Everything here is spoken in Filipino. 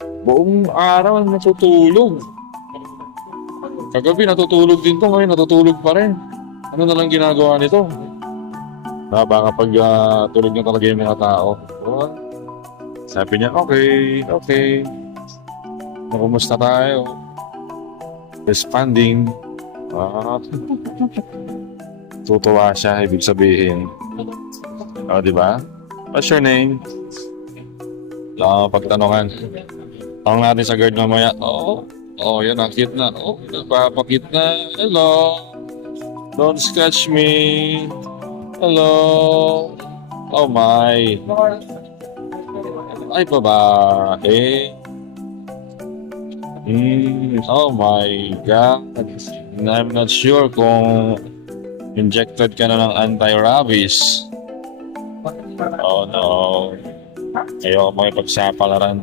Buong araw natutulog. Kagabi natutulog din to, ngayon natutulog pa rin. Ano na lang ginagawa nito? Baka pag tulog na talaga yung mga tao. Oh, sabi niya, okay, okay. Kumusta tayo? Responding. Tutuwa siya, ibig sabihin. Di ba? What's your name? Pagtanungan. Tanong natin sa guard mamaya. Yan, ang cute na. Nagpapakit na. Hello. Don't scratch me. Hello. Oh my. Ay, babae. Oh my God. I'm not sure kung injected ka na ng anti-rabies. Oh no. Ayoko makipagsapalaran.